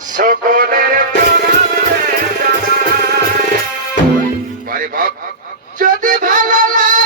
সকলের যদি ভালো লাগে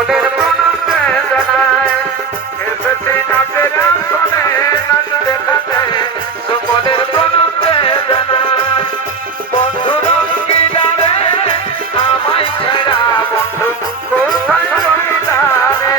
মনের মন বেদনায় এসেছি না পেরা শোনে, নাচ দেখাতে। সুমনের মন বেদনায় বন্ধু রঙ্গিলা রে আমায় ছেড়া বন্ধু কোথায় রঙ্গিলা রে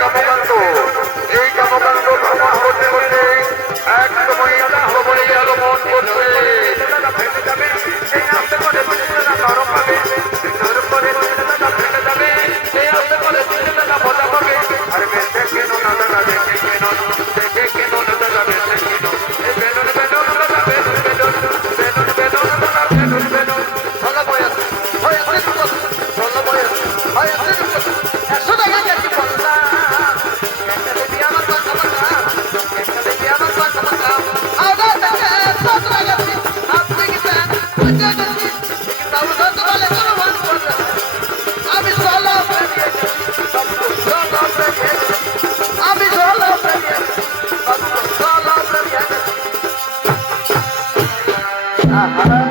Mega Man. Nah.